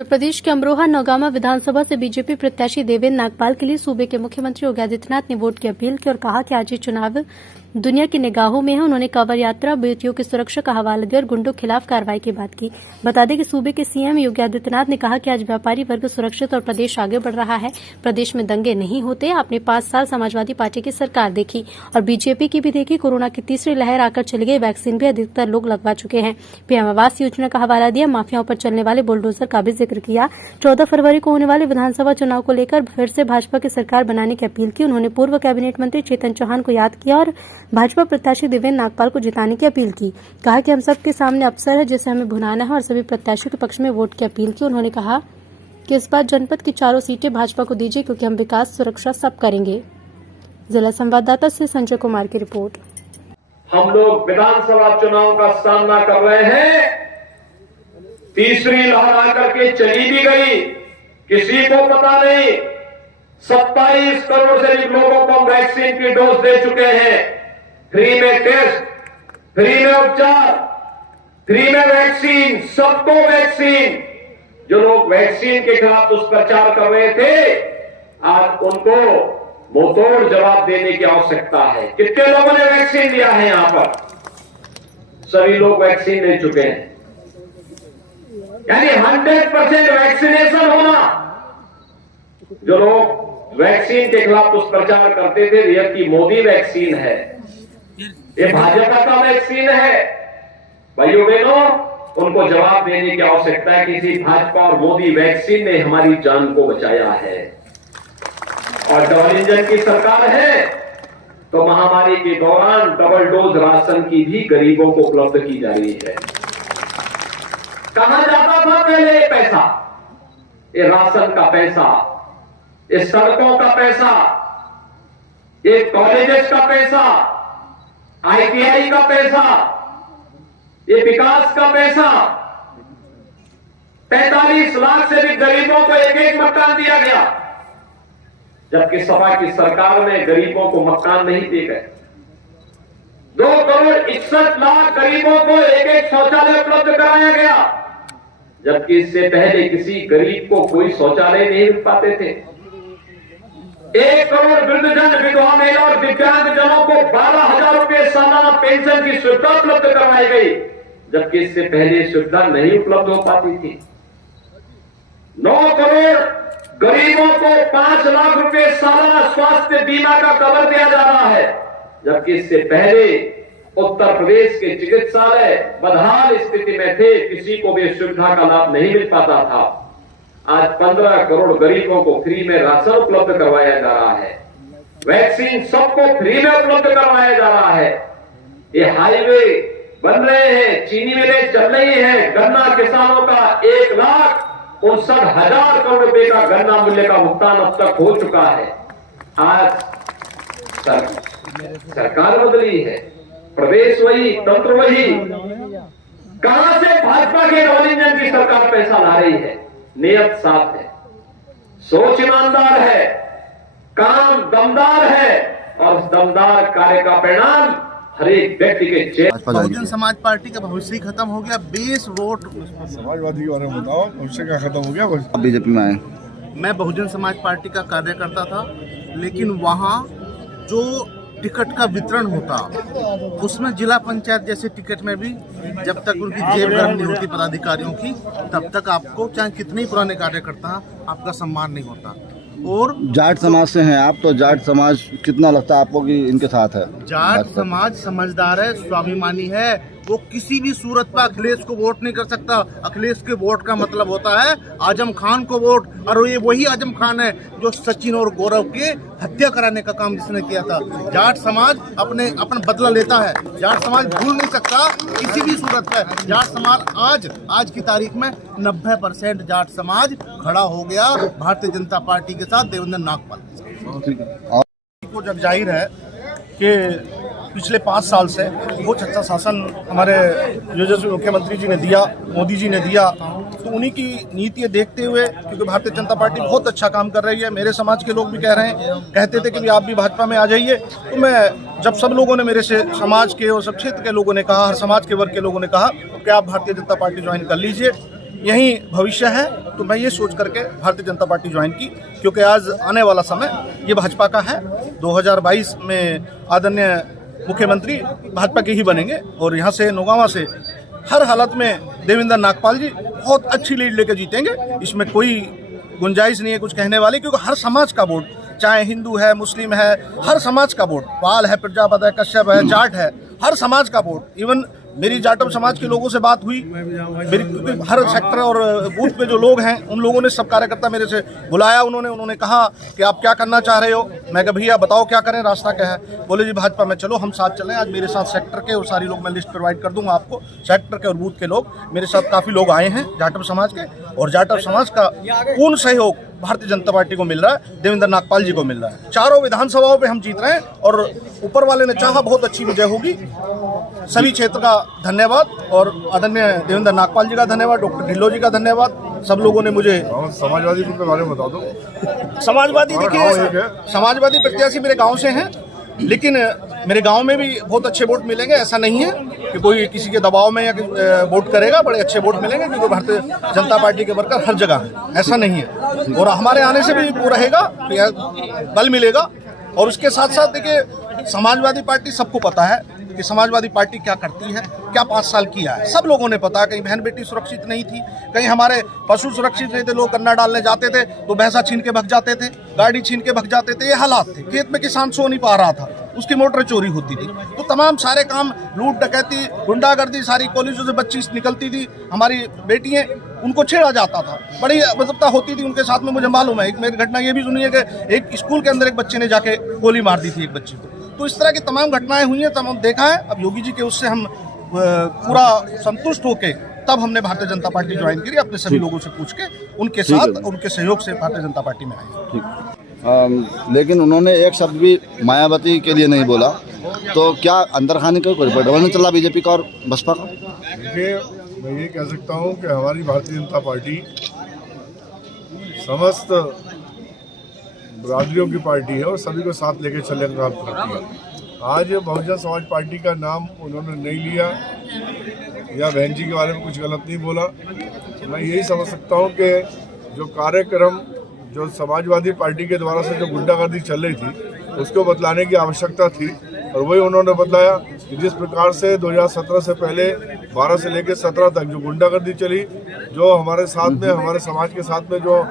उत्तर प्रदेश के अमरोहा नौगामा विधानसभा से बीजेपी प्रत्याशी देवेंद्र नागपाल के लिए सूबे के मुख्यमंत्री योगी आदित्यनाथ ने वोट की अपील की और कहा कि आज ये चुनाव दुनिया की निगाहों में है। उन्होंने कांवड़ यात्रा, बेटियों की सुरक्षा का हवाला दिया और गुंडों के खिलाफ कार्रवाई की बात की। बता दें कि सूबे के सीएम योगी आदित्यनाथ ने कहा कि आज व्यापारी वर्ग सुरक्षित और प्रदेश आगे बढ़ रहा है। प्रदेश में दंगे नहीं होते। आपने 5 साल समाजवादी पार्टी की सरकार देखी और बीजेपी की भी देखी। कोरोना की तीसरी लहर आकर चली गई। वैक्सीन भी अधिकतर लोग लगवा चुके हैं। पीएम आवास योजना का हवाला दिया। माफियाओं पर चलने वाले बुलडोजर का भी जिक्र किया। 14 फरवरी को होने वाले विधानसभा चुनाव को लेकर फिर से भाजपा की सरकार बनाने की अपील की। उन्होंने पूर्व कैबिनेट मंत्री चेतन चौहान को याद किया और भाजपा प्रत्याशी देवेंद्र नागपाल को जिताने की अपील की। कहा कि हम सबके सामने अवसर है जिसे हमें भुनाना है और सभी प्रत्याशियों के पक्ष में वोट की अपील की। उन्होंने कहा कि इस बार जनपद की 4 सीटें भाजपा को दीजिए क्योंकि हम विकास, सुरक्षा सब करेंगे। जिला संवाददाता से संजय कुमार की रिपोर्ट। हम लोग विधानसभा चुनाव का सामना कर रहे हैं। तीसरी लहर आकर के चली भी गई, किसी को पता नहीं। 27 करोड़ से अधिक लोगों को हम वैक्सीन की डोज दे चुके हैं। फ्री में टेस्ट, फ्री में उपचार, फ्री में वैक्सीन, सबको वैक्सीन। जो लोग वैक्सीन के खिलाफ दुष्प्रचार कर रहे थे, आज उनको मुंहतोड़ जवाब देने की आवश्यकता है। कितने लोगों ने वैक्सीन लिया है? यहां पर सभी लोग वैक्सीन ले चुके हैं, यानी 100% वैक्सीनेशन होना। जो लोग वैक्सीन के खिलाफ दुष्प्रचार करते थे, यह कि मोदी वैक्सीन है, ये भाजपा का वैक्सीन है, भाइयों बहनों, उनको जवाब देने की आवश्यकता है। किसी भाजपा और मोदी वैक्सीन ने हमारी जान को बचाया है। और डबल इंजन की सरकार है तो महामारी के दौरान डबल डोज राशन की भी गरीबों को उपलब्ध की जा रही है। कहां जाता था पहले ये पैसा? ये राशन का पैसा, ये सड़कों का पैसा, ये कॉलेजेस का पैसा, ITI का पैसा, ये विकास का पैसा। 45 लाख से भी गरीबों को एक मकान दिया गया, जबकि सपा की सरकार में गरीबों को मकान नहीं दिए गए। 2 करोड़ 61 लाख गरीबों को एक शौचालय उपलब्ध कराया गया, जबकि इससे पहले किसी गरीब को कोई शौचालय नहीं मिल पाते थे। 1 करोड़ वृद्धजन, विधवा महिला और दिव्यांग जनों को 12,000 रुपए सालाना पेंशन की सुविधा उपलब्ध करवाई गई, जबकि इससे पहले सुविधा नहीं उपलब्ध हो पाती थी। 9 करोड़ गरीबों को 5 लाख रुपए सालाना स्वास्थ्य बीमा का कवर दिया जा रहा है, जबकि इससे पहले उत्तर प्रदेश के चिकित्सालय बदहाल स्थिति में थे, किसी को भी सुविधा का लाभ नहीं मिल पाता था। आज 15 करोड़ गरीबों को फ्री में राशन उपलब्ध करवाया जा रहा है। वैक्सीन सबको फ्री में उपलब्ध करवाया जा रहा है। ये हाईवे बन रहे हैं, चीनी मिलें चल रही हैं, गन्ना किसानों का 1,59,000 करोड़ रुपए का गन्ना मूल्य का भुगतान अब तक हो चुका है। आज सरकार बदली है, प्रदेश वही, तंत्र वही। कहां से भाजपा के डबल इंजन की सरकार पैसा ला रही है? नियत साफ है, सोच ईमानदार है, काम दमदार है और उस दमदार कार्य का परिणाम हर एक व्यक्ति के चेहरे। बहुजन समाज पार्टी का भविष्य ही खत्म हो गया। 20 वोट समाजवादी के बारे में बताओ, भविष्य का खत्म हो गया। बीजेपी में आए। मैं बहुजन समाज पार्टी का कार्यकर्ता था, लेकिन वहाँ जो टिकट का वितरण होता उसमें जिला पंचायत जैसे टिकट में भी जब तक उनकी जेब गर्म नहीं होती पदाधिकारियों की, तब तक आपको चाहे कितने ही पुराने कार्यकर्ता आपका सम्मान नहीं होता। और जाट समाज से हैं आप, तो जाट समाज कितना लगता है आपको कि इनके साथ है? जाट समाज समझदार है, स्वाभिमानी है। वो किसी भी सूरत पर अखिलेश को वोट नहीं कर सकता। अखिलेश के वोट का मतलब होता है आजम खान को वोट, और ये वही आजम खान है जो सचिन और गौरव के हत्या कराने का काम जिसने किया था। जाट समाज अपना बदला लेता है। जाट समाज भूल नहीं सकता किसी भी सूरत पर। जाट समाज आज की तारीख में 90% जाट समाज खड़ा हो गया भारतीय जनता पार्टी के साथ देवेंद्र नागपाल को। जब जाहिर है कि पिछले 5 साल से बहुत अच्छा शासन हमारे यशस्वी मुख्यमंत्री जी ने दिया, मोदी जी ने दिया, तो उन्हीं की नीति देखते हुए, क्योंकि भारतीय जनता पार्टी बहुत अच्छा काम कर रही है। मेरे समाज के लोग भी कहते थे कि आप भी भाजपा में आ जाइए। तो मैं जब सब लोगों ने मेरे से समाज के और सब क्षेत्र के लोगों ने कहा, हर समाज के वर्ग के लोगों ने कहा कि आप भारतीय जनता पार्टी ज्वाइन कर लीजिए, यही भविष्य है। तो मैं ये सोच करके भारतीय जनता पार्टी ज्वाइन की, क्योंकि आज आने वाला समय ये भाजपा का है। 2022 में आदरणीय मुख्यमंत्री भाजपा के ही बनेंगे और यहाँ से नौगांवा से हर हालत में देवेंद्र नागपाल जी बहुत अच्छी लीड लेकर जीतेंगे। इसमें कोई गुंजाइश नहीं है कुछ कहने वाली, क्योंकि हर समाज का वोट, चाहे हिंदू है, मुस्लिम है, हर समाज का वोट, पाल है, प्रजापत है, कश्यप है, जाट है, हर समाज का वोट। इवन मेरी जाटव समाज के लोगों से बात हुई, मेरी हर सेक्टर और बूथ पे जो लोग हैं उन लोगों ने, सब कार्यकर्ता मेरे से बुलाया, उन्होंने कहा कि आप क्या करना चाह रहे हो। मैं कहा भैया बताओ क्या करें, रास्ता क्या है। बोले जी भाजपा में चलो, हम साथ चलें। आज मेरे साथ सेक्टर के और सारी लोग, मैं लिस्ट प्रोवाइड कर दूंगा आपको, सेक्टर के और बूथ के लोग मेरे साथ काफ़ी लोग आए हैं जाटव समाज के, और जाटव समाज का पूर्ण सहयोग भारतीय जनता पार्टी को मिल रहा है, देवेंद्र नागपाल जी को मिल रहा है। चारों विधानसभाओं पे हम जीत रहे हैं और ऊपर वाले ने चाहा बहुत अच्छी विजय होगी। सभी क्षेत्र का धन्यवाद और आदरणीय देवेंद्र नागपाल जी का धन्यवाद, डॉक्टर ढिल्लो जी का धन्यवाद। सब लोगों ने मुझे समाजवादी के बारे में बता दो। समाजवादी, देखिए समाजवादी प्रत्याशी मेरे गांव से हैं, लेकिन मेरे गांव में भी बहुत अच्छे वोट मिलेंगे। ऐसा नहीं है कि कोई किसी के दबाव में या वोट करेगा, बड़े अच्छे वोट मिलेंगे, क्योंकि भारतीय जनता पार्टी के वर्कर हर जगह है, ऐसा नहीं है। और हमारे आने से भी वो रहेगा, बल मिलेगा। और उसके साथ साथ देखिए समाजवादी पार्टी, सबको पता है कि समाजवादी पार्टी क्या करती है, क्या 5 साल किया है, सब लोगों ने पता है। कहीं बहन बेटी सुरक्षित नहीं थी, कहीं हमारे पशु सुरक्षित नहीं थे, लोग गन्ना डालने जाते थे तो भैंसा छीन के भग जाते थे, गाड़ी छीन के भग जाते थे, ये हालात थे। खेत में किसान सो नहीं पा रहा था, उसकी मोटर चोरी होती थी। तो तमाम सारे काम, लूट डकैती, गुंडागर्दी, सारी कॉलेजों से बच्ची निकलती थी, हमारी बेटियां, उनको छेड़ा जाता था, बड़ी बदबता होती थी उनके साथ में। मुझे मालूम है, एक मेरी घटना ये भी सुनी है कि एक स्कूल के अंदर एक बच्चे ने जाके गोली मार दी थी एक बच्ची को। तो इस तरह की तमाम घटनाएं हुई हैं, तमाम देखा है। अब योगी जी के उससे हम पूरा संतुष्ट होके तब हमने भारतीय जनता पार्टी ज्वाइन करी, अपने सभी लोगों से पूछ के, उनके साथ उनके सहयोग से भारतीय जनता पार्टी में आए। लेकिन उन्होंने एक शब्द भी मायावती के लिए नहीं बोला, तो क्या अंदर खाने का कोई बंटवारा नहीं चला बीजेपी का और बसपा का? देखिए, मैं ये कह सकता हूँ कि हमारी भारतीय जनता पार्टी समस्त बिरादरियों की पार्टी है और सभी को साथ लेके चलने का काम करती है। आज बहुजन समाज पार्टी का नाम उन्होंने नहीं लिया या बहन जी के बारे में कुछ गलत नहीं बोला। मैं यही समझ सकता हूँ कि जो कार्यक्रम जो समाजवादी पार्टी के द्वारा से जो गुंडागर्दी चल रही थी उसको बतलाने की आवश्यकता थी, और वही उन्होंने बतलाया कि जिस प्रकार से 2017 से पहले 12 से लेकर 17 तक जो गुंडागर्दी चली, जो हमारे साथ में, हमारे समाज के साथ में जो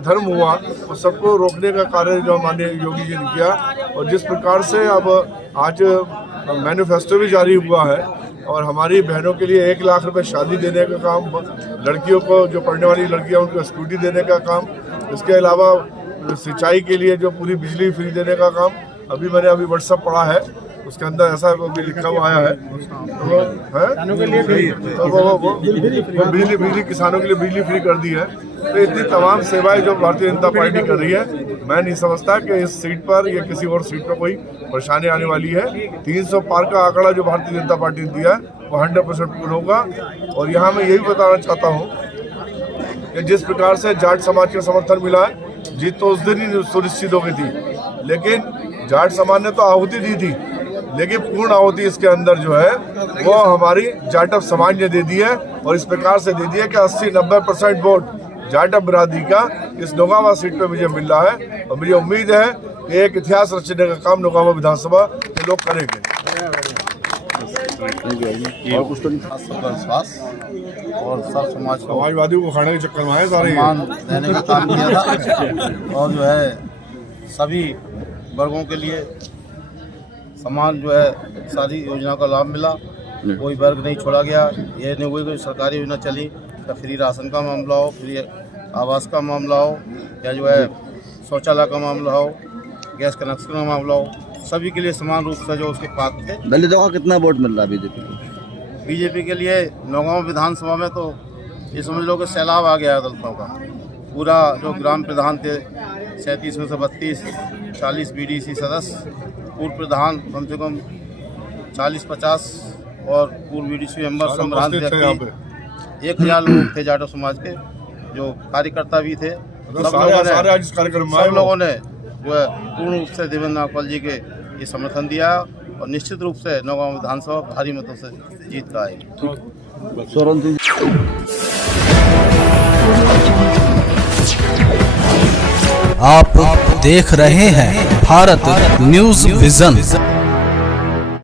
धर्म हुआ, उस सबको रोकने का कार्य जो माननीय योगी जी ने किया। और जिस प्रकार से अब आज मैनिफेस्टो भी जारी हुआ है और हमारी बहनों के लिए 1 लाख रुपए शादी देने का काम, लड़कियों को जो पढ़ने वाली लड़कियां उनको स्कूटी देने का काम, इसके अलावा सिंचाई के लिए जो पूरी बिजली फ्री देने का काम, अभी मैंने व्हाट्सएप पढ़ा है, उसके अंदर ऐसा भी लिखा हुआ आया है, तो वो बिजली किसानों के लिए बिजली फ्री कर दी है। तो इतनी तमाम सेवाएं जो भारतीय जनता पार्टी कर रही है, मैं नहीं समझता कि इस सीट पर या किसी और सीट पर कोई परेशानी आने वाली है। 300 पार का आंकड़ा जो भारतीय जनता पार्टी ने दिया है वो 100% पूर्ण होगा। और यहाँ मैं यही बताना चाहता हूँ कि जिस प्रकार से जाट समाज का समर्थन मिला है, जीत तो उस दिन ही सुनिश्चित हो गई थी, लेकिन जाट समाज ने तो आहुति दी थी, लेकिन पूर्ण आहुति इसके अंदर जो है वो हमारी जाटव समाज ने दे दी है। और इस प्रकार से दे दी है कि 80-90% वोट जाटव बिरादरी का इस नौगांवा सीट पे मुझे मिल रहा है। और मुझे उम्मीद है कि एक इतिहास रचने का काम नौगांवा विधानसभा के लोग करेंगे। और कुछ तो नहीं। विश्वास और सब समाजवादियों को खाने के चक्कर में आए सारे देने का काम किया था। और जो है सभी वर्गों के लिए समान जो है सारी योजना का लाभ मिला, कोई वर्ग नहीं छोड़ा गया। ये नहीं हुई कोई सरकारी योजना चली, या फ्री राशन का मामला हो, फ्री आवास का मामला हो, या जो है शौचालय का मामला हो, गैस कनेक्शन का मामला हो, सभी के लिए समान रूप से जो उसके पात्र थे। दलितों का कितना वोट मिल रहा है बीजेपी को? बीजेपी के लिए नौगांवा विधानसभा में तो ये समझ लो कि सैलाब आ गया है दलितों का। पूरा जो ग्राम प्रधान थे 37 में से 32, 40 बीडीसी सदस्य, पूर्व प्रधान कम से कम 40-50 और पूर्व बीडीसी मेंबर सम्रांत व्यक्ति 1000 लोग थे जाटव समाज के, जो कार्यकर्ता भी थे। सब लोगों ने जो है पूर्ण रूप से देवेंद्र नागपाल जी के ये समर्थन दिया और निश्चित रूप से नौगांवा विधानसभा भारी मतों से जीत का आएगी। आप देख रहे हैं भारत न्यूज विजन।